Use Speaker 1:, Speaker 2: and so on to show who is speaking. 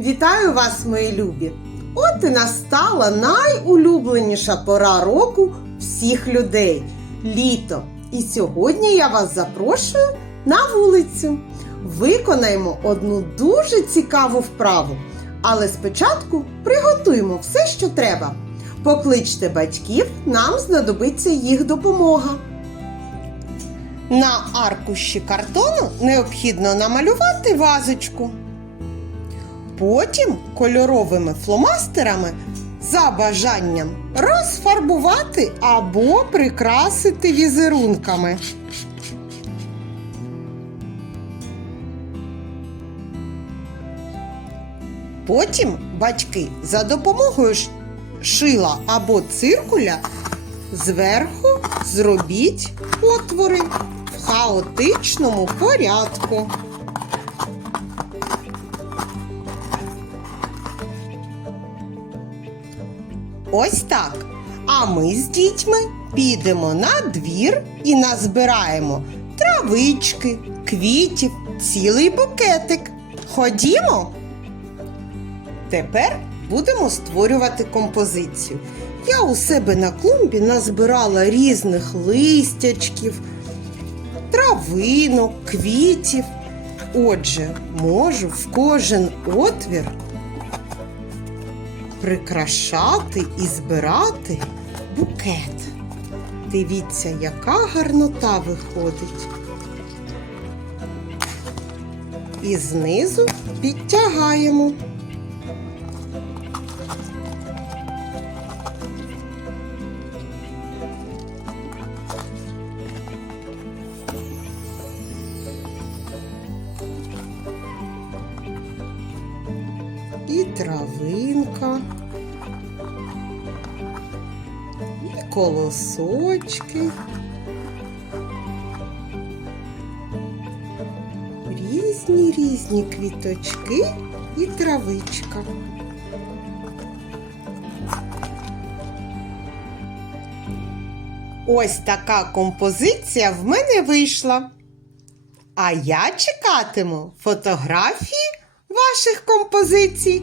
Speaker 1: Вітаю вас, мої любі! От і настала найулюбленіша пора року всіх людей літо. І сьогодні я вас запрошую на вулицю. Виконаємо одну дуже цікаву вправу. Але спочатку приготуємо все, що треба. Покличте батьків, нам знадобиться їх допомога. На аркуші картону необхідно намалювати вазочку. Потім кольоровими фломастерами за бажанням розфарбувати або прикрасити візерунками. Потім батьки за допомогою шила або циркуля зверху зробіть отвори в хаотичному порядку. Ось так. А ми з дітьми підемо на двір і назбираємо травички, квітів, цілий букетик. Ходімо. Тепер будемо створювати композицію. Я у себе на клумбі назбирала різних листячків, травинок, квітів. Отже, можу в кожен отвір прикрашати і збирати букет. Дивіться, яка гарнота виходить. І знизу підтягаємо. І травинка, і колосочки. Різні різні квіточки і травичка. Ось така композиція в мене вийшла. А я чекатиму фотографії ваших композицій.